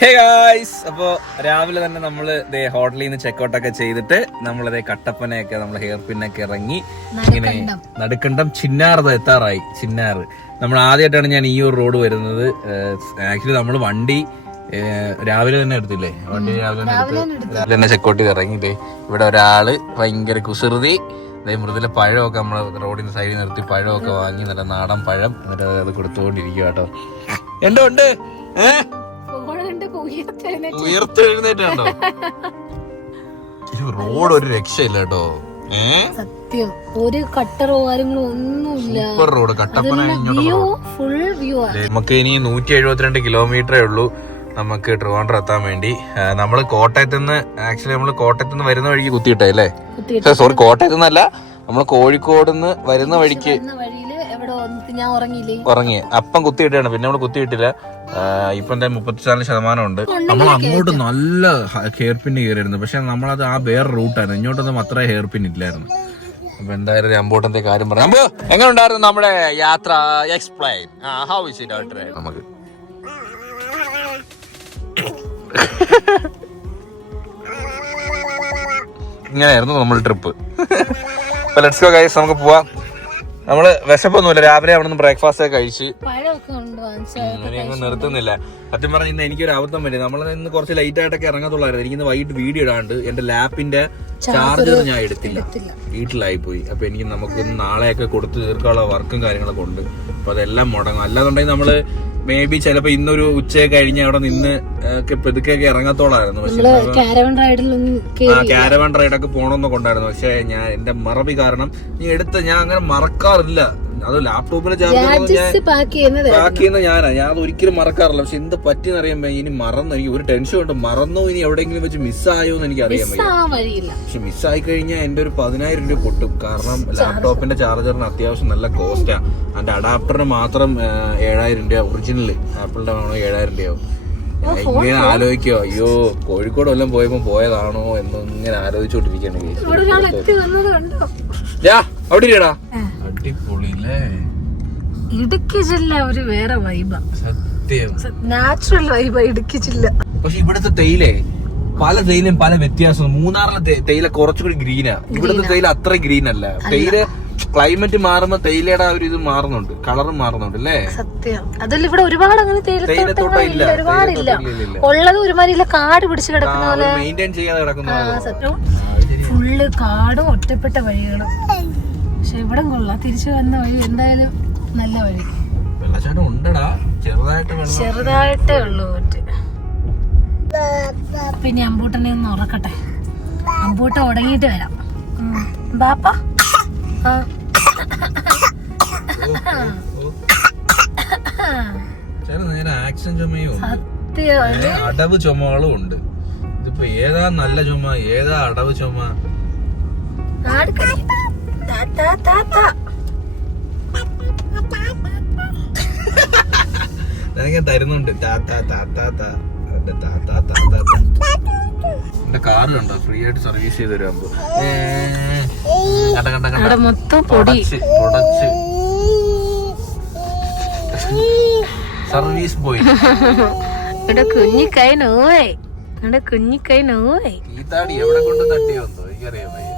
Hey guys, അപ്പോ രാവിലെ തന്നെ നമ്മള് ഹോട്ടലിൽ നിന്ന് ചെക്കൗട്ട് ഒക്കെ ചെയ്തിട്ട് നമ്മളത് കട്ടപ്പനയൊക്കെ നമ്മൾ ഹെയർ പിന്നൊക്കെ ഇറങ്ങി ഇങ്ങനെ നടുക്കണ്ടം ചിന്നാർ എത്താറായി. ചിന്നാർ നമ്മൾ ആദ്യമായിട്ടാണ് ഞാൻ ഈ ഒരു റോഡ് വരുന്നത്. ആക്ച്വലി നമ്മൾ വണ്ടി രാവിലെ തന്നെ എടുത്തില്ലേ, വണ്ടി രാവിലെ തന്നെ ചെക്കൗട്ട് ചെയ്ത് ഇറങ്ങിയിട്ടേ ഇവിടെ ഒരാള് ഭയങ്കര കുസൃതി മൃദുല പഴമൊക്കെ നമ്മള് റോഡിന്റെ സൈഡിൽ നിർത്തി പഴമൊക്കെ വാങ്ങി നല്ല നാടൻ പഴം എന്നിട്ട് അത് കൊടുത്തുകൊണ്ടിരിക്കുക കേട്ടോ. ഉണ്ട് ഉയർത്തെഴുന്നേറ്റുണ്ടോ? റോഡ് ഒരു രക്ഷയില്ല കേട്ടോ. സത്യം, ഒരു കട്ടറോ കാര്യങ്ങളോ ഒന്നുമില്ല. Super road. കട്ടപ്പന നമുക്ക് ഇനി 172 കിലോമീറ്ററേ ഉള്ളൂ നമുക്ക് ട്രിവാൻഡ്രം എത്താൻ വേണ്ടി. നമ്മള് കോട്ടയത്ത് നിന്ന് ആക്ച്വലി നമ്മള് കോട്ടയത്ത് നിന്ന് വരുന്ന വഴിക്ക് കുത്തിയിട്ടല്ലേ, സോറി കോട്ടയത്ത് നിന്നല്ല, നമ്മള് കോഴിക്കോട് നിന്ന് വരുന്ന വഴിക്ക് ഉറങ്ങി അപ്പം കുത്തിയിട്ടാണ്. പിന്നെ നമ്മള് കുത്തിയിട്ടില്ല. ഇപ്പൊ എന്താ 34% ഉണ്ട്. നമ്മൾ അങ്ങോട്ട് നല്ല ഹെയർ പിൻ കയറിയിരുന്നു, പക്ഷെ നമ്മളത് ആ വേറെ റൂട്ടായിരുന്നു. ഇങ്ങോട്ടൊന്നും അത്ര ഹെയർ പിൻ ഇല്ലായിരുന്നു. അപ്പൊ എന്തായാലും അമ്പോട്ടന്റെ കാര്യം പറയാം. എങ്ങനെ ഉണ്ടായിരുന്നു നമ്മുടെ യാത്ര? എക്സ്പ്ലെയിൻ ഹൗ ഇസ് ഇറ്റ് നമുക്ക്. ഇങ്ങനെയായിരുന്നു നമ്മൾ ട്രിപ്പ്. അപ്പൊ ലെറ്റ്സ് ഗോ ഗൈസ്, നമുക്ക് പോവാം. നമ്മള് വിശപ്പൊന്നുമില്ല, രാവിലെ അവിടെ നിന്ന് ബ്രേക്ക്ഫാസ്റ്റ് ഒക്കെ കഴിച്ച് നിർത്തുന്നില്ല. സത്യം പറഞ്ഞ ഇന്ന് എനിക്കൊരു അബദ്ധം പറ്റി. നമ്മൾ ഇന്ന് കുറച്ച് ലൈറ്റ് ആയിട്ടൊക്കെ ഇറങ്ങത്തുള്ളായിരുന്നു. എനിക്കിന്ന് വൈകിട്ട് വീഡിയോ ഇടാണ്ട് എന്റെ ലാപ്പിന്റെ ചാർജർ ഞാൻ എടുത്തില്ല, വീട്ടിലായി പോയി. അപ്പൊ എനിക്ക് നമുക്കൊന്ന് നാളെയൊക്കെ കൊടുത്ത് തീർക്കാനുള്ള വർക്കും കാര്യങ്ങളൊക്കെ ഉണ്ട്. അപ്പൊ അതെല്ലാം മുടങ്ങും. അല്ലാന്നുണ്ടെങ്കിൽ നമ്മള് മേ ബി ചിലപ്പോ ഇന്നൊരു ഉച്ചയൊക്കെ കഴിഞ്ഞ് അവിടെ നിന്ന് പെതുക്കൊക്കെ ഇറങ്ങത്തോളായിരുന്നു. പക്ഷെ കാരവൻ റൈഡൊക്കെ പോകണമെന്നൊക്കെ ഉണ്ടായിരുന്നു. പക്ഷെ ഞാൻ എന്റെ മറവി കാരണം ഞാൻ അങ്ങനെ മറക്കാറില്ല. അത് ലാപ്ടോപ്പിലെ ചാർജർ പാക്ക് ചെയ്യുന്ന ഞാനാ, ഞാൻ അത് ഒരിക്കലും മറക്കാറില്ല. പക്ഷെ എന്ത് പറ്റിയെന്നറിയാൻ ഇനി മറന്നു. എനിക്ക് ഒരു ടെൻഷൻ ഉണ്ട്, മറന്നോ ഇനി എവിടെയെങ്കിലും വെച്ച് മിസ്സായോ എന്ന് എനിക്ക് അറിയാൻ വയ്യ. പക്ഷെ മിസ്സായി കഴിഞ്ഞാൽ എന്റെ ഒരു 10,000 രൂപ പൊട്ടും. കാരണം ലാപ്ടോപ്പിന്റെ ചാർജറിന് അത്യാവശ്യം നല്ല കോസ്റ്റാ. അതിന്റെ അഡാപ്റ്ററിന് മാത്രം 7,000 രൂപ. ഒറിജിനല് ആപ്പിളിന്റെ ആണോ 7,000 രൂപയാവും. ഇങ്ങനെ ആലോചിക്കോ, അയ്യോ കോഴിക്കോട് വല്ലതും പോയപ്പോ പോയതാണോ എന്നിങ്ങനെ ആലോചിച്ചോണ്ടിരിക്കണേ. അവിടെ ഇരിക്കടാ. അടിപൊളിയില്ലേ ഇടുക്കി ജില്ല, ഒരു വേറെ വൈബ. സത്യം, നാച്ചുറൽ വൈബ ഇടുക്കി ജില്ല. പക്ഷെ ഇവിടുത്തെ തേയിലേ പല തേയിലയും പല വ്യത്യാസം. മൂന്നാറിലെ തേയില കുറച്ചുകൂടി ഗ്രീനാ, ഇവിടുത്തെ തേയില അത്ര ഗ്രീൻ അല്ല. തേയില ക്ലൈമറ്റ് മാറുമ്പോ തേയിലയുടെ ആ ഒരു ഇത് മാറുന്നുണ്ട്, കളറും മാറുന്നുണ്ട് അല്ലേ? സത്യം. അതിൽ ഇവിടെ ഒരുപാട് അങ്ങനെ തേയിലത്തോട്ടം ഇല്ല, ഒരുപാടില്ല. ഉള്ളത് ഒരുമാതിരി കാട് പിടിച്ച് കിടക്കുന്ന പോലെ, മെയിൻറ്റെയിൻ ചെയ്യാതെ കിടക്കുന്ന ഫുള്ള് കാടും ഒറ്റപ്പെട്ട വഴികളും. പക്ഷെ ഇവിടെ കൊള്ളാം, തിരിച്ചു വന്ന വഴി എന്തായാലും നല്ല വഴി. വെള്ളച്ചാട്ടം ഉണ്ടടാ, ചെറുതായിട്ടേ ഉള്ളൂ. പിന്നെ അമ്പൂട്ടനെ ഒന്ന് ഉറക്കട്ടെ, അമ്പൂട്ട ഉടങ്ങിയിട്ട് വരാം. ബാപ്പ ആക്ഷൻ ചുമയും അടവ് ചുമകളും ഉണ്ട്. ഇതിപ്പോ ഏതാ നല്ല ചുമ, ഏതാ അടവ് ചുമ? എനിക്ക് തരുന്നുണ്ട് എന്റെ കാറിലുണ്ടോ ഫ്രീ ആയിട്ട് സർവീസ് ചെയ്ത് തരുമ്പോ മൊത്തം പൊടി സർവീസ് പോയി. കുഞ്ഞിക്കൈ നോവേ, കുഞ്ഞിക്കൈ നോവേ. ഈ താടി എവിടെ കൊണ്ട് തട്ടിയോന്തോ എനിക്കറിയാൻ വയ്യ.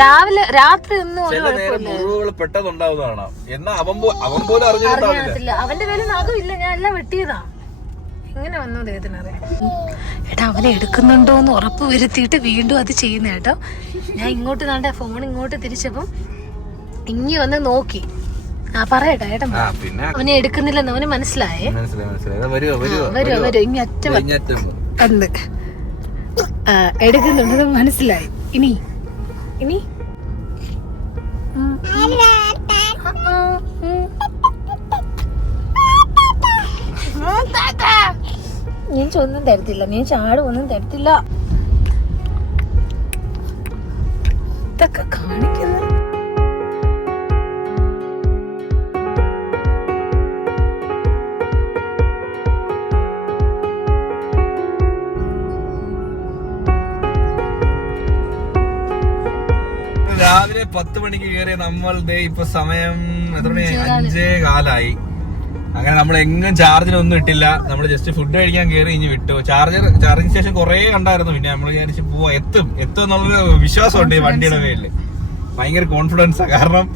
രാവിലെ രാത്രി ഒന്നും മുറിവുകൾ പെട്ടെന്നുണ്ടാവുന്നതാണ്. എന്നാ അവൻ പോലും അറിഞ്ഞിട്ടില്ല. അവന്റെ പേര് നഖമില്ല, ഞാൻ എല്ലാം വെട്ടിയതാ. എങ്ങനെ വന്നു അദ്ദേഹത്തിനറിയാം. ഏട്ടാ, അവനെ എടുക്കുന്നുണ്ടോ എന്ന് ഉറപ്പ് വരുത്തിയിട്ട് വീണ്ടും അത് ചെയ്യുന്ന കേട്ടോ. ഞാൻ ഇങ്ങോട്ട് നാണ്ട ഫോൺ ഇങ്ങോട്ട് തിരിച്ചപ്പം ഇങ്ങി വന്ന് നോക്കി. പറയട്ടെ ഏട്ടാ, അവനെ എടുക്കുന്നില്ലെന്ന് അവന് മനസ്സിലായേ. വരൂ ഇനി അറ്റം വന്ന് എടുക്കുന്നുണ്ടെന്ന് മനസ്സിലായി. ഇനി ഞാൻ ഒന്നും തരത്തില്ല, നീ ചാടും ഒന്നും തരത്തില്ല. ഇതൊക്കെ കാണിക്കുന്നു. രാവിലെ 10 മണിക്ക് കയറിയ നമ്മൾ ഇപ്പൊ സമയം എത്ര മണി? 5:15. അങ്ങനെ നമ്മൾ എങ്ങും ചാർജിനൊന്നും ഇട്ടില്ല. നമ്മൾ ജസ്റ്റ് ഫുഡ് കഴിക്കാൻ കയറി ഇനി വിട്ടു. ചാർജിങ് സ്റ്റേഷൻ കുറെ കണ്ടായിരുന്നു. പിന്നെ നമ്മൾ വിചാരിച്ച് പോവാ, എത്തും എന്നുള്ളൊരു വിശ്വാസമുണ്ട് ഈ വണ്ടിയുടെ പേരിൽ. ഭയങ്കര കോൺഫിഡൻസാണ്. കാരണം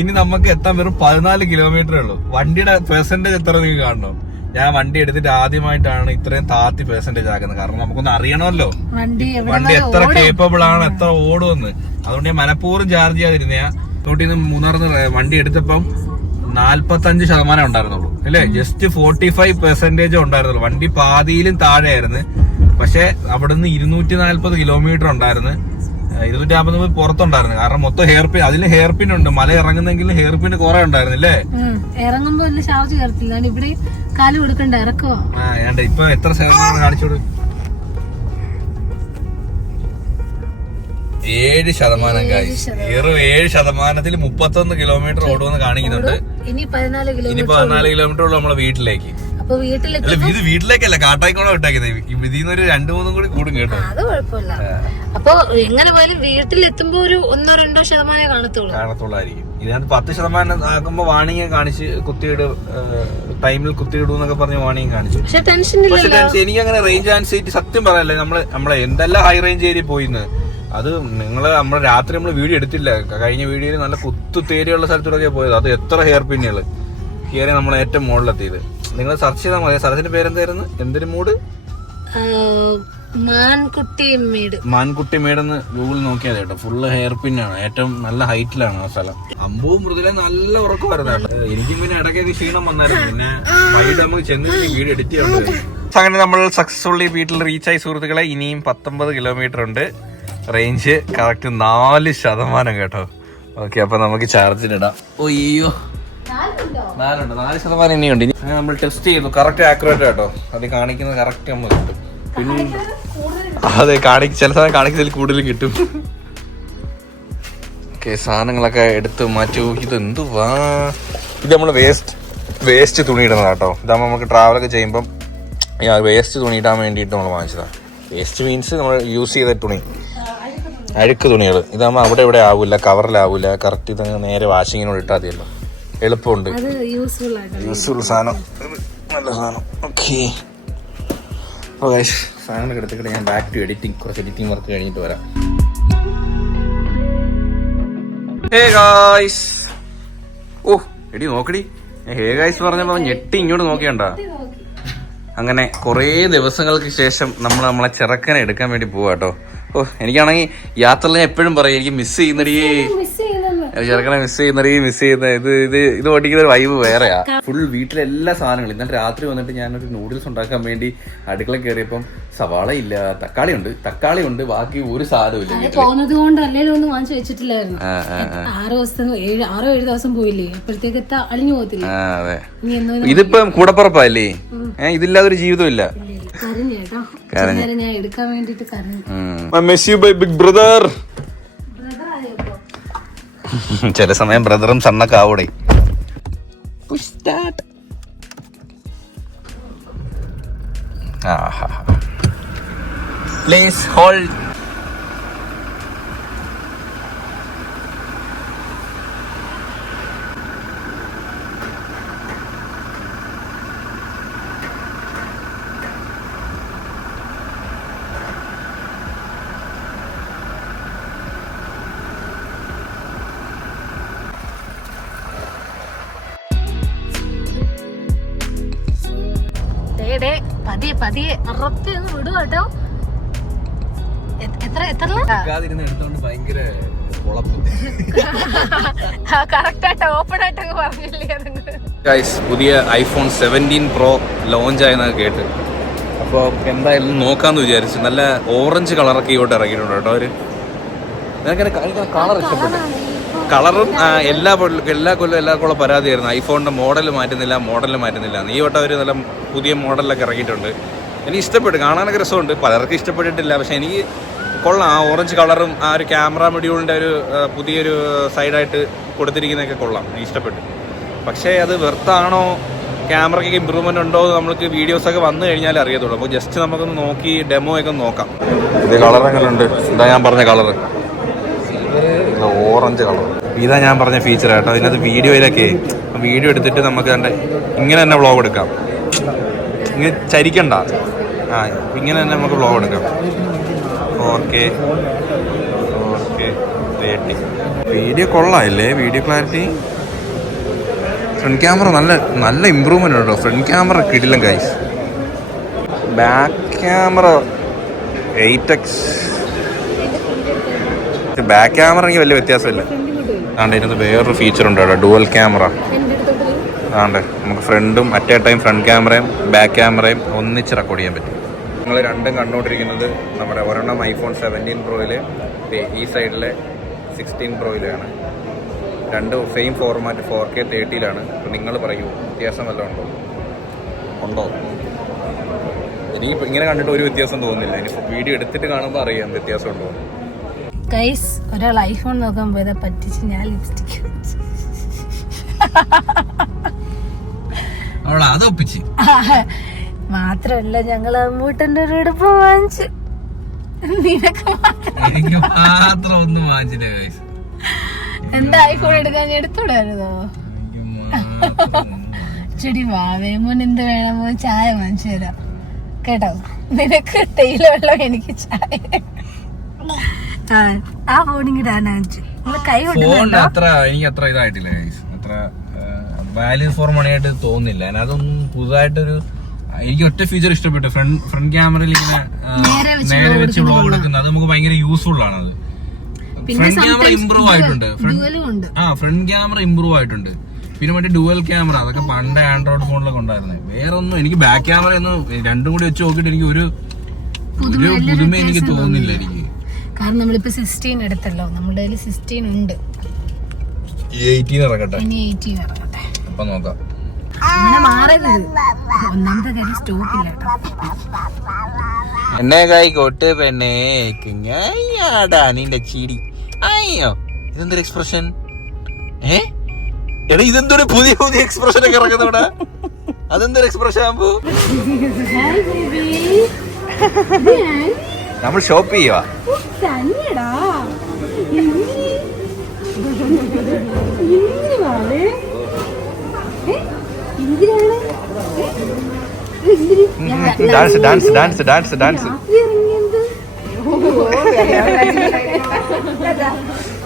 ഇനി നമുക്ക് എത്താൻ വെറും 14 കിലോമീറ്ററേ ഉള്ളൂ. വണ്ടിയുടെ പെർസെന്റേജ് എത്ര നിങ്ങൾ കാണണം. ഞാൻ വണ്ടി എടുത്തിട്ട് ആദ്യമായിട്ടാണ് ഇത്രയും താത്തി പെർസെന്റേജ് ആക്കുന്നത്. കാരണം നമുക്കൊന്ന് അറിയണമല്ലോ വണ്ടി എത്ര കേപ്പബിൾ ആണ്, എത്ര ഓടുമെന്ന്. അതുകൊണ്ട് ഞാൻ മനഃപൂർവ്വം ചാർജ് ചെയ്യാതിരുന്നയാ. തൊട്ടിന്ന് മൂന്നാറിന്ന് വണ്ടി എടുത്തപ്പം 45% ഉണ്ടായിരുന്നുള്ളൂ അല്ലേ. ജസ്റ്റ് 45% ഉണ്ടായിരുന്നുള്ളൂ. വണ്ടി പാതിയിലും താഴെയായിരുന്നു. പക്ഷെ അവിടുന്ന് 240 കിലോമീറ്റർ ഉണ്ടായിരുന്നു. 250 പുറത്തുണ്ടായിരുന്നു. കാരണം മൊത്തം ഹെയർ പിൻ, അതിൽ ഹെയർ പിൻ ഉണ്ട്. മല ഇറങ്ങുന്നെങ്കിലും ഹെയർ പിൻ കുറെ ഉണ്ടായിരുന്നില്ലേ. ഇറങ്ങുമ്പോ ചാർജ് കയറത്തില്ല. ഇവിടെ കാല് കൊടുക്കണ്ട ഇറക്കുവോ. ഇപ്പൊ എത്ര ശതമാനം കാണിച്ചോട്? 7%. വെറും 7%. 31 കിലോമീറ്റർ ഓടുമെന്ന് കാണിക്കുന്നുണ്ട്. ഇനി 14 കിലോമീറ്റർ ഉള്ളു നമ്മളെ വീട്ടിലേക്ക്. അപ്പൊ ഇത് വീട്ടിലേക്കല്ല, കാട്ടായിക്കോളം വിട്ടേക്കുന്നത്. ഇതിന്നൊരു 2-3 കൂടി കൂടും കേട്ടോ. അത് കുഴപ്പമില്ല. അപ്പൊ എങ്ങനെ പോയാലും വീട്ടിലെത്തുമ്പോ ഒരു 1-2% കാണത്തുള്ളായിരിക്കും. ഇതിനകത്ത് 10% ആകുമ്പോ വാണിംഗ് കാണിച്ച് ടൈമിൽ കുത്തിയിടൂന്നൊക്കെ പറഞ്ഞ് വാണിംഗ് കാണിച്ചു. പക്ഷെ ടെൻഷൻ എനിക്ക് അങ്ങനെ റേഞ്ച് ആൻസൈറ്റി സത്യം പറയാനല്ലേ. നമ്മളെ എന്തെല്ലാം ഹൈ റേഞ്ച് ഏരിയ പോയിന്ന്. അത് നമ്മളെ രാത്രി നമ്മൾ വീഡിയോ എടുത്തില്ല. കഴിഞ്ഞ വീഡിയോയിൽ നല്ല കുത്തുതേരിയുള്ള സ്ഥലത്തൂടെ പോയത്. അത് എത്ര ഹെയർ പിന്നുകൾ കയറി നമ്മൾ ഏറ്റവും മുകളിലെത്തിയത്. നിങ്ങൾ സെർച്ച് ചെയ്താൽ മതി. സ്ഥലത്തിന്റെ പേരെന്തായിരുന്നു? എന്തൊരു മൂട്? മാൻകുട്ടി മേടെന്ന് ഗൂഗിൾ നോക്കിയാൽ കേട്ടോ. ഫുള്ള് ഹെയർ പിന്നാണ്. ഏറ്റവും നല്ല ഹൈറ്റിലാണ് ആ സ്ഥലം. അമ്പവും മൃദുല നല്ല ഉറക്കമായിരുന്നു. എനിക്കും പിന്നെ ഇടയ്ക്കൊക്കെ ക്ഷീണം വന്നായിരുന്നു. പിന്നെ വൈകിട്ട് നമുക്ക് ചെന്ന് വീഡിയോ എഡിറ്റ് ചെയ്യാൻ. അങ്ങനെ നമ്മൾ സക്സസ്ഫുള്ളി വീട്ടിൽ റീച്ചായി സുഹൃത്തുക്കളെ. ഇനിയും 19 കിലോമീറ്റർ ഉണ്ട്. റേഞ്ച് കറക്റ്റ് 4% കേട്ടോ. ഓക്കെ, അപ്പൊ നമുക്ക് ചാർജിനിടാം. ഓയ്യോ 4% ഇനിയുണ്ട്. നമ്മൾ ടെസ്റ്റ് ചെയ്തു. കറക്റ്റ് ആക്യുറേറ്റ് കേട്ടോ. അത് കാണിക്കുന്നത് കറക്റ്റ് നമ്മൾ കിട്ടും. പിന്നെ അതെ ചില സാധനം കാണിക്കുന്നതിൽ കൂടുതലും കിട്ടും. ഓക്കെ, സാധനങ്ങളൊക്കെ എടുത്ത് മാറ്റൂ. ഇത് എന്തുവാ? ഇത് നമ്മൾ വേസ്റ്റ് തുണി ഇടുന്നത് കേട്ടോ. ഇതാകുമ്പോൾ നമുക്ക് ട്രാവലൊക്കെ ചെയ്യുമ്പം വേസ്റ്റ് തുണി ഇടാൻ വേണ്ടിയിട്ട് നമ്മൾ വാങ്ങിച്ചതാണ്. വേസ്റ്റ് മീൻസ് നമ്മൾ യൂസ് ചെയ്ത തുണി, അഴുക്ക് തുണികൾ. ഇതാകുമ്പോൾ അവിടെ ഇവിടെ ആവില്ല, കവറിലാവില്ല. കറക്റ്റ് ഇത് നേരെ വാഷിങ്ങിനോട് ഇട്ടാൽ മതിയല്ലോ. എളുപ്പമുണ്ട്. യൂസ്ഫുൾ സാധനം, നല്ല സാധനം. ഓക്കെ, സാധനങ്ങളൊക്കെ എടുത്തിട്ട് ഞാൻ ബാക്ക് ടു എഡിറ്റിംഗ്. കുറച്ച് എഡിറ്റിംഗ് വർക്ക് കഴിഞ്ഞിട്ട് വരാം. Hey guys. ഓ എടി നോക്കടി. ഹേ ഗായ്സ് പറഞ്ഞപ്പോ ഞെട്ടി ഇങ്ങോട്ട് നോക്കിയണ്ട. അങ്ങനെ കുറേ ദിവസങ്ങൾക്ക് ശേഷം നമ്മളെ ചെറുക്കനെ എടുക്കാൻ വേണ്ടി പോവാ കേട്ടോ. ഓ എനിക്കാണെങ്കിൽ യാത്രയിൽ ഞാൻ എപ്പോഴും പറയും എനിക്ക് മിസ് ചെയ്യുന്നടിയേ, ചെറുക്കനെ മിസ് ചെയ്യുന്ന ഇത് ഓടിക്കുന്ന ഒരു വൈബ് വേറെയാ. ഫുൾ വീട്ടിലെ എല്ലാ സാധനങ്ങളും. ഇന്നലെ രാത്രി വന്നിട്ട് ഞാനൊരു നൂഡിൽസ് ഉണ്ടാക്കാൻ വേണ്ടി അടുക്കള കയറിയപ്പം സവാള ഇല്ല, തക്കാളി ഉണ്ട്, ബാക്കി ഒരു സാധനമില്ല. പോകുന്നത് കൊണ്ട് അല്ലേലും ഒന്നും വാങ്ങിച്ചു വെച്ചിട്ടില്ലായിരുന്നു. 6-7 ദിവസം പോയില്ലേ, അപ്പോഴത്തേക്ക് അളിഞ്ഞു പോകത്തില്ല. അതെ, ഇതിപ്പം കൂടപ്പുറപ്പല്ലേ. ഇതില്ലാതൊരു ജീവിതം ഇല്ല. ഞാൻ എടുക്കാൻ വേണ്ടിട്ട് ചില സമയം ബ്രദറും സണ്ണൊക്കെ ആവൂടെ. Please hold. പതിയെ അറത്ത് വിടുക കേട്ടോ. പുതിയ iPhone 17 Pro ലോഞ്ച് ആയെന്നൊക്കെ കേട്ട്. അപ്പോൾ എന്തായാലും നോക്കാന്ന് വിചാരിച്ചു. നല്ല ഓറഞ്ച് കളറൊക്കെ ഇങ്ങോട്ട് ഇറങ്ങിയിട്ടുണ്ട് കേട്ടോ അവര്. കളർ ഇഷ്ടപ്പെട്ടു. കളറും എല്ലാ കൊല്ലം പരാതിയായിരുന്നു. ഐഫോണിന്റെ മോഡൽ മാറ്റുന്നില്ല. ഈ വട്ടം അവർ നല്ല പുതിയ മോഡലൊക്കെ ഇറങ്ങിയിട്ടുണ്ട്. എനിക്ക് ഇഷ്ടപ്പെട്ടു, കാണാനൊക്കെ രസമുണ്ട്. പലർക്കും ഇഷ്ടപ്പെട്ടിട്ടില്ല, പക്ഷെ എനിക്ക് കൊള്ളാം. ആ ഓറഞ്ച് കളറും ആ ഒരു ക്യാമറ മൊഡ്യൂളിൻ്റെ ഒരു പുതിയൊരു സൈഡായിട്ട് കൊടുത്തിരിക്കുന്നതൊക്കെ കൊള്ളാം, എനിക്ക് ഇഷ്ടപ്പെട്ടു. പക്ഷേ അത് വെർത്താണോ, ക്യാമറയ്ക്ക് ഇമ്പ്രൂവ്മെൻ്റ് ഉണ്ടോ എന്ന് നമുക്ക് വീഡിയോസൊക്കെ വന്നു കഴിഞ്ഞാൽ അറിയത്തുള്ളൂ. അപ്പോൾ ജസ്റ്റ് നമുക്കൊന്ന് നോക്കി ഡെമോ ഒക്കെ നോക്കാം. ഇത് കളർ എങ്ങനെ ഉണ്ട്? ഇതാ ഞാൻ പറഞ്ഞ കളറ്, ഓറഞ്ച് കളർ. ഇതാ ഞാൻ പറഞ്ഞ ഫീച്ചർ കേട്ടോ. ഇതിനകത്ത് വീഡിയോ എടുത്തിട്ട് നമുക്ക് കണ്ട് ഇങ്ങനെ തന്നെ വ്ളോഗ് എടുക്കാം. ഇങ്ങനെ ചരിക്കണ്ട. ഇങ്ങനെ തന്നെ നമുക്ക് വ്ളോഗ് എടുക്കാം. 4K 30. വീഡിയോ കൊള്ളാമല്ലേ? Video clarity. ഫ്രണ്ട് ക്യാമറ നല്ല ഇമ്പ്രൂവ്മെന്റ് ഉണ്ടോ? ഫ്രണ്ട് ക്യാമറ കിടിലം guys. Back camera 8x. Back camera എനിക്ക് വലിയ വ്യത്യാസമില്ല. ആണ്ട് ഇതിനകത്ത് വേറൊരു ഫീച്ചർ ഉണ്ട് കേട്ടോ, ഡുവൽ ക്യാമറ. ആണ്ട് നമുക്ക് ഫ്രണ്ടും അറ്റ് എ ടൈം ഫ്രണ്ട് ക്യാമറയും ബാക്ക് ക്യാമറയും ഒന്നിച്ച് റെക്കോർഡ് ചെയ്യാൻ പറ്റും. നിങ്ങൾ രണ്ടും കണ്ടുകൊണ്ടിരിക്കുന്നത് നമ്മുടെ ഒരെണ്ണം iPhone 17 Proയില്, ഈ സൈഡിലെ 16 Proയിലാണ്. രണ്ടും സെയിം ഫോർമാറ്റ് 4K 30ലാണ്. അപ്പോൾ നിങ്ങൾ പറയൂ, വ്യത്യാസം വല്ലതും ഉണ്ടോ? എനിക്ക് ഇങ്ങനെ കണ്ടിട്ട് ഒരു വ്യത്യാസം തോന്നുന്നില്ല. ഇനി വീഡിയോ എടുത്തിട്ട് കാണുമ്പോൾ അറിയാം വ്യത്യാസം ഉണ്ടോ. ഗൈസ്, ഒരാൾ ഐഫോൺ നോക്കാൻ പോയതാ പറ്റിച്ച് ഞാൻ ലിപ്സ്റ്റിക് അതൊപ്പിച്ച്. മാത്രല്ല ഞങ്ങൾ അമ്മൂട്ടന്റെ ഒരു ഉടുപ്പ് വാങ്ങിച്ചു. എനിക്ക് മാത്രം ഒന്നും വാങ്ങിച്ചില്ല. എന്താ ഐഫോൺ എടുക്കാൻ എടുത്തുവിടായിരുന്നോ? ചെടി വാവേമോൻ എന്ത് വേണമോ ചായ വാങ്ങിച്ചു തരാം കേട്ടോ. നിനക്ക് തേയില വെള്ളം, എനിക്ക് ചായ. ആ ഫോണിങ്ങിട്ടാണ് കൈ ഫോണിന് അത്ര എനിക്ക് അത്ര ഇതായിട്ടില്ല, അത്ര വാല്യൂ ഫോർ മണി ആയിട്ട് തോന്നുന്നില്ല. അതിനകത്തൊന്നും പുതുതായിട്ടൊരു എനിക്ക് ഒറ്റ ഫീച്ചർ ഇഷ്ടപ്പെട്ടു. ഫ്രണ്ട് ക്യാമറയിൽ ഇങ്ങനെ നേരെ വെച്ച് വ്ളോഗ് എടുക്കുന്നത് അത് നമുക്ക് ഭയങ്കര യൂസ്ഫുൾ ആണ്. അത് ഫ്രണ്ട് ക്യാമറ ഇമ്പ്രൂവ് ആയിട്ടുണ്ട്. ഫ്രണ്ട് ക്യാമറ ഇമ്പ്രൂവ് ആയിട്ടുണ്ട്. പിന്നെ മറ്റേ ഡുവൽ ക്യാമറ അതൊക്കെ പണ്ട് ആൻഡ്രോയിഡ് ഫോണിലൊക്കെ ഉണ്ടായിരുന്നത്. വേറെ ഒന്നും എനിക്ക് ബാക്ക് ക്യാമറ ഒന്നും രണ്ടും കൂടി വെച്ച് നോക്കിയിട്ട് എനിക്ക് ഒരു പുതുമ എനിക്ക് തോന്നുന്നില്ല. എനിക്ക് കാരണം നമ്മളിപ്പോ 16 എടുത്തല്ലോ, നമ്മുടെ 16 ഉണ്ട്. 18 ഇറങ്ങട്ടെ, ഇനി 18 ഇറങ്ങട്ടെ. അപ്പൊ നോക്കാം. അങ്ങനെ മാറരുത്. ഒന്നാമത്തെ കാര്യം സ്റ്റോക്ക് ഇല്ല കേട്ടോ. എന്നെ കൈക്കോട്ട് പെണ്ണേ നിന്റെ ചീടി. അയ്യോ, ഇതെന്തൊരു എക്സ്പ്രഷൻ? എടാ ഇതെന്തൊരു പുതിയ എക്സ്പ്രഷൻ ഒക്കെ ഇറങ്ങുന്നവിടെ. അതെന്തൊരു എക്സ്പ്രഷൻ ആകുമ്പോ നമ്മൾ ഷോപ്പ് ചെയ്യുവാ. Dance dance dance dance dance.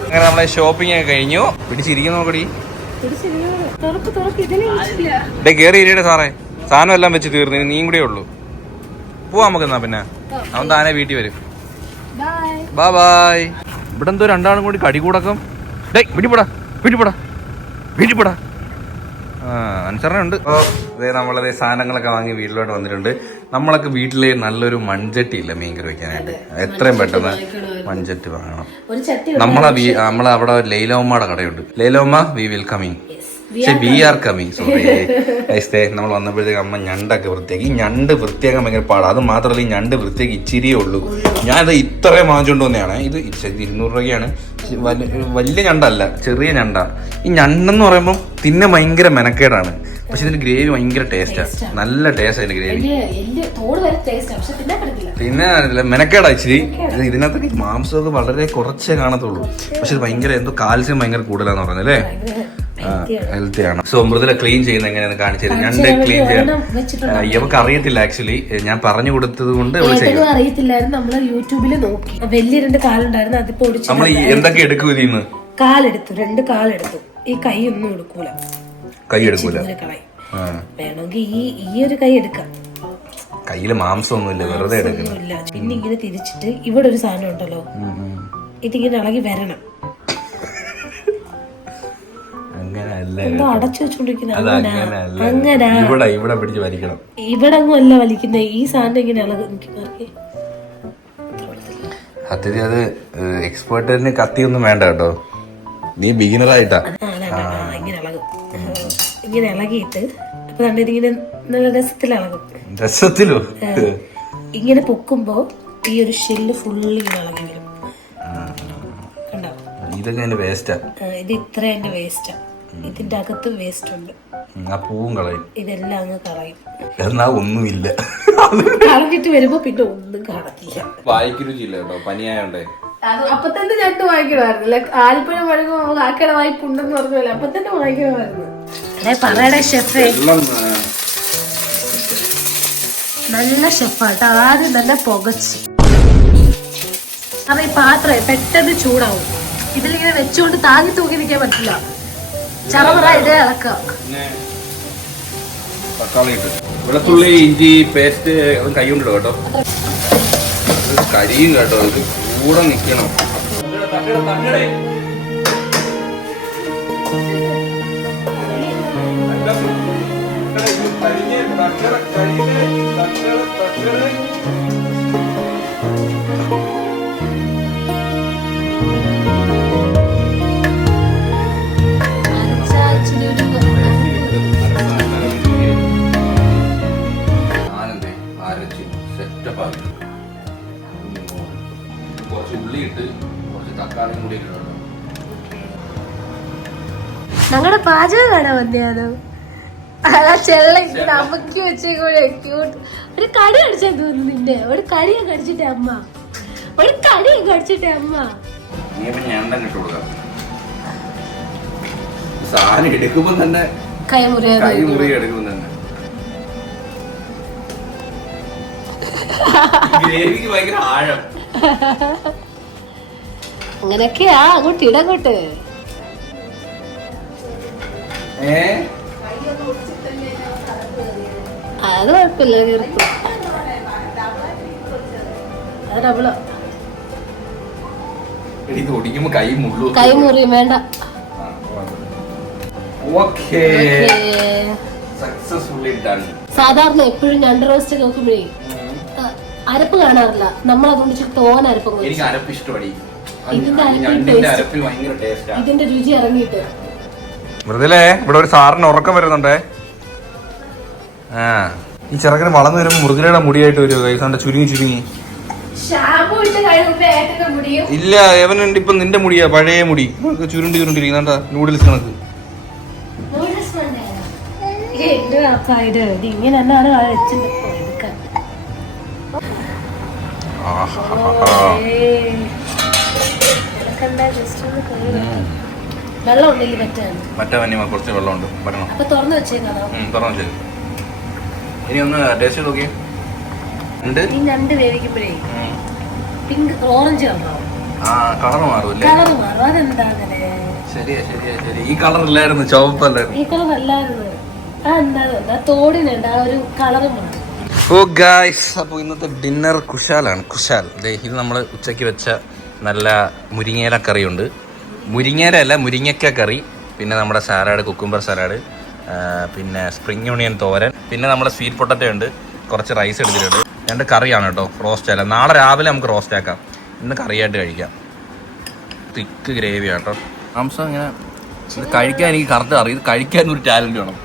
അങ്ങനെ നമ്മളെ ഷോപ്പിംഗ് ഒക്കെ കഴിഞ്ഞു. പിടിച്ചിരിക്കുന്ന നോക്കടി. കേറിയില്ലേ സാറേ, സാധനം എല്ലാം വെച്ച് തീർന്നു. നീയും കൂടെ ഉള്ളു. പോവാ നമുക്ക് എന്നാ. പിന്നെ അവൻ താനെ വീട്ടിൽ വരും. Bye bye. ഇവിടെ എന്തോ രണ്ടാളും കൂടി കടികൂടക്കം. വീട്ടിൽ പോടാ. അനുസരണ ഉണ്ട്. അപ്പോൾ നമ്മളതേ സാധനങ്ങളൊക്കെ വാങ്ങി വീട്ടിലോട്ട് വന്നിട്ടുണ്ട്. നമ്മളൊക്കെ വീട്ടില് നല്ലൊരു മൺചട്ടി ഇല്ല മീൻ കറി വെക്കാനായിട്ട്. എത്രയും പെട്ടെന്ന് മൺചട്ടി വാങ്ങണം. നമ്മളവിടെ ലൈലോമ്മയുടെ കടയുണ്ട്. ലൈലോമ്മ we will coming. We are coming. Sorry. നമ്മൾ വന്നപ്പോഴത്തേക്ക് അമ്മ ഞണ്ടൊക്കെ വൃത്തിയാക്കി. ഈ ഞണ്ട് വൃത്തിയാക്കാൻ ഭയങ്കര പാടാണ്. അത് മാത്രമല്ല ഈ ഞണ്ട് വൃത്തിയാക്കി ഇച്ചിരിയേ ഉള്ളൂ. ഞാനത് ഇത്രയും വാങ്ങിച്ചുകൊണ്ട് വന്നതാണ്. ഇത് 200 രൂപയ്ക്കാണ്. വലിയ ഞണ്ടല്ല, ചെറിയ ഞണ്ടാണ്. ഈ ഞണ്ടെന്ന് പറയുമ്പോൾ തിന്നെ ഭയങ്കര മെനക്കേടാണ്. പക്ഷെ ഇതിന്റെ ഗ്രേവി ഭയങ്കര ടേസ്റ്റാണ്. നല്ല ടേസ്റ്റ് അതിന്റെ ഗ്രേവി. പിന്നെ മെനക്കേടാ ഇച്ചിരി. ഇതിനകത്ത് മാംസമൊക്കെ വളരെ കുറച്ചേ കാണത്തുള്ളൂ. പക്ഷെ ഇത് ഭയങ്കര എന്തോ കാൽസ്യം ഭയങ്കര കൂടുതലാന്ന് പറഞ്ഞല്ലേ. ഹെൽത്തി ആണ്. സോ മൃദുല ക്ലീൻ ചെയ്യുന്ന എങ്ങനെയാന്ന് കാണിച്ചത്. ഞണ്ട് ക്ലീൻ ചെയ്യാൻ ഇവർക്ക് അറിയത്തില്ല. ആക്ച്വലി ഞാൻ പറഞ്ഞു കൊടുത്തത് കൊണ്ട് അറിയത്തില്ലായിരുന്നു. നമ്മള് യൂട്യൂബിൽ നോക്കി. വലിയ 2 കാലുണ്ടായിരുന്നു. അതിപ്പോ നമ്മൾ എന്തൊക്കെ എടുക്കും ഇതിന്ന്? കാലെടുത്തു, 2 കാലെടുത്തു. ഈ കൈ ഒന്നും എടുക്കൂല. കൈ എടുക്കൂല. വേണമെങ്കിൽ ഈ ഒരു കൈ എടുക്കാം. കയ്യില് മാംസമൊന്നുമില്ല, വെറുതെ എടുക്കുന്നില്ല. പിന്നെ ഇങ്ങനെ തിരിച്ചിട്ട് ഇവിടെ ഒരു സാധനം ഉണ്ടല്ലോ, ഇതിങ്ങനെ ഇളകി വരണം. അടച്ചു വെച്ചോണ്ടിരിക്കുന്ന ഇവിടെ അങ്ങും അല്ല വലിക്കുന്നത്. ഈ സാധനം ഇങ്ങനെ ഇളകി. സത്യത്തിൽ അത് എക്സ്പേർട്ടിന് കത്തിയൊന്നും വേണ്ട കേട്ടോ. നീ ബിഗിനർ ആയിട്ടാ. ഇങ്ങനെ ഇളകും. ഇങ്ങനെ ഇളകിയിട്ട് അപ്പൊ ഇതിങ്ങനെ നല്ല രസത്തിൽ ഇളകും. രസത്തിലോ? ഇങ്ങനെ പൊക്കുമ്പോ ഈ ഒരു ഷെല്ല് ഫുള്ള് ഇങ്ങനെ ഇളകി വരും. കണ്ടോ? ഇതൊക്കെ വേസ്റ്റാ. ഇത് ഇത്ര എന്റെ വേസ്റ്റാ. ഇതിന്റെ അകത്ത് വേസ്റ്റ് ഉണ്ട്. പൂവും കളയും. ഇതെല്ലാം അങ്ങ് കളയും. എന്നാ ഒന്നുമില്ല. കളഞ്ഞിട്ട് വരുമ്പോ പിന്നെ ഒന്നും കാണത്തില്ല. വായിക്ക് രുചിയില്ല കേട്ടോ, പനിയായോണ്ടേ. അപ്പൊ തന്നെ ഞണ്ട് വാങ്ങിക്കണമായിരുന്നില്ല. ആൽപ്പഴം വഴങ്ങുമ്പോ കാക്കയുടെ വായ്പുണ്ടെന്ന് പറഞ്ഞ പോലെ അപ്പൊ തന്നെ വാങ്ങിക്കണമായിരുന്നു. പറയടേ ഷെഫേ, നല്ല ഷെഫാട്ടോ. ആദ്യം തന്നെ പുകച്ച് കാരണം ഈ പാത്രമേ പെട്ടെന്ന് ചൂടാവും. ഇതിലിങ്ങനെ വെച്ചുകൊണ്ട് താങ്ങി തൂക്കി നിൽക്കാൻ പറ്റില്ല. ചറവറ ഇതേ ഇളക്കുക. തക്കാളി ഇട്ട് വെളുത്തുള്ളി ഇഞ്ചി പേസ്റ്റ് അതും കൈ കൊണ്ടിടും കേട്ടോ. കരിയും കേട്ടോ, ഇത് കൂടെ നിൽക്കണം. ഞങ്ങളുടെ പാചകം കാണാൻ വന്നെയാണോ? അതാ ചെള്ള ഇങ്ങനെ അമ്മക്ക് വെച്ചേക്കൂടെ ക്യൂട്ട്. ഒരു കടി കടിച്ചാൽ തോന്നുന്നു നിന്റെ. ഒരു കടിയെ കടിച്ചിട്ടേ അമ്മ, ഒരു കടിയെ കടിച്ചിട്ടേ അമ്മ. സാധനം എടുക്കുമ്പോ തന്നെ കൈമുറി എടുക്കുമ്പോ തന്നെ ഭയങ്കര ആഴം. അങ്ങനെയൊക്കെയാ അങ്ങോട്ട് ഇടങ്ങോട്ട്. അത് കുഴപ്പമില്ല, കീർക്കും. അത് ഡബിളോ കൈ മുറിയും വേണ്ട. സാധാരണ എപ്പോഴും ഞണ്ട് റോസ്റ്റ് നോക്കുമ്പോഴേ അരപ്പ് കാണാറില്ല. നമ്മൾ അതുകൊണ്ട് ഇച്ചിരി തോന അരപ്പ്. ഇതിന്റെ രുചി ഇറങ്ങിയിട്ട് മൃദുലേ, ഇവിടെ ഒരു സാറിന് ഉറക്കം വരുന്നുണ്ടേ. ഈ ചെറുക്കന് വളർന്നു വരുമ്പോ മൃദുലയുടെ മുടിയായിട്ട് വരുമോ? ചുരുങ്ങി ഇല്ല, എവനുണ്ട് ഇപ്പൊ നിന്റെ മുടിയാ, പഴയ മുടി ചുരുണ്ടിരിക്കുന്നുണ്ടാ, നൂഡിൽസ് കണക്ക്. കുറച്ച് വെള്ളമുണ്ട്, തുറന്നു വെച്ചേക്ക്. ഇനി ഒന്ന് ടേസ്റ്റ് നോക്കി. ഞണ്ട് വേവിക്കുമ്പോഴേ പിങ്ക് ഓറഞ്ച് കളർ മാറും. അതെന്താ അങ്ങനെ? ശരിയാ. ഈ കളർ ഇല്ലായിരുന്നു, ചുവപ്പല്ലായിരുന്നു. ഈ കളർ അല്ലായിരുന്നു. എന്താ തോടിനുണ്ട് ആ ഒരു കളറ് മാറും. ഓ ഗായ്സ്, അപ്പോൾ ഇന്നത്തെ ഡിന്നർ കുശാലാണ്. ഇത് നമ്മൾ ഉച്ചയ്ക്ക് വെച്ച നല്ല മുരിങ്ങയില കറിയുണ്ട്. മുരിങ്ങയില മുരിങ്ങക്ക കറി, പിന്നെ നമ്മുടെ സാലാഡ്, കുക്കുംബർ സാലാഡ്, പിന്നെ സ്പ്രിംഗ് ഓണിയൻ തോരൻ, പിന്നെ നമ്മുടെ സ്വീറ്റ് പൊട്ടറ്റോ ഉണ്ട്, കുറച്ച് റൈസ് എടുത്തിട്ടുണ്ട്. 2 കറിയാണ് കേട്ടോ, റോസ്റ്റ് അല്ല. നാളെ രാവിലെ നമുക്ക് റോസ്റ്റ് ആക്കാം, ഇന്ന് കറിയായിട്ട് കഴിക്കാം. തിക്ക് ഗ്രേവി ആട്ടോ. മാംസം ഇങ്ങനെ ഇത് കഴിക്കാൻ എനിക്ക് കറക്റ്റ് അറിയാം. ഇത് കഴിക്കാൻ ഒരു ടാലന്റ് വേണം.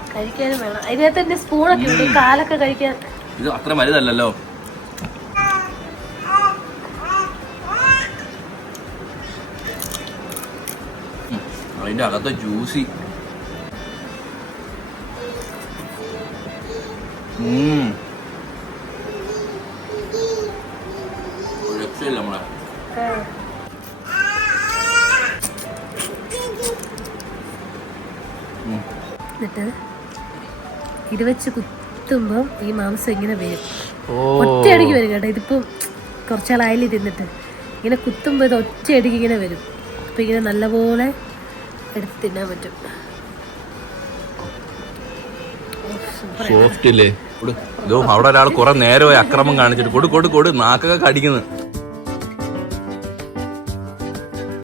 ഇതിനകത്ത് സ്പൂണൊക്കെ ഉണ്ട്, കാലൊക്കെ കഴിക്കാൻ. ഇത് അത്ര വലുതല്ലല്ലോ. അതിന്റെ അകത്തെ ജ്യൂസി. രക്ഷയില്ല നമ്മളെ. എന്നിട്ട് ഇത് വെച്ച് കുത്തുമ്പോ ഈ മാംസം ഇങ്ങനെ വരും, ഒറ്റയടിക്ക് വരും കേട്ടോ. ഇതിപ്പം കുറച്ചാളായാലും തിന്നിട്ട് ഇങ്ങനെ കുത്തുമ്പോ ഇത് ഒറ്റയടിക്ക് ഇങ്ങനെ വരും. അപ്പൊ ഇങ്ങനെ നല്ലപോലെ എടുത്ത് തിന്നാൻ പറ്റും. സോഫ്റ്റ് ഇല്ലേ? അവിടെ ഒരാൾ കുറെ നേരമായി അക്രമം കാണിച്ചിട്ട് കൊടു നാക്കൊക്കെ കടിക്കുന്നു.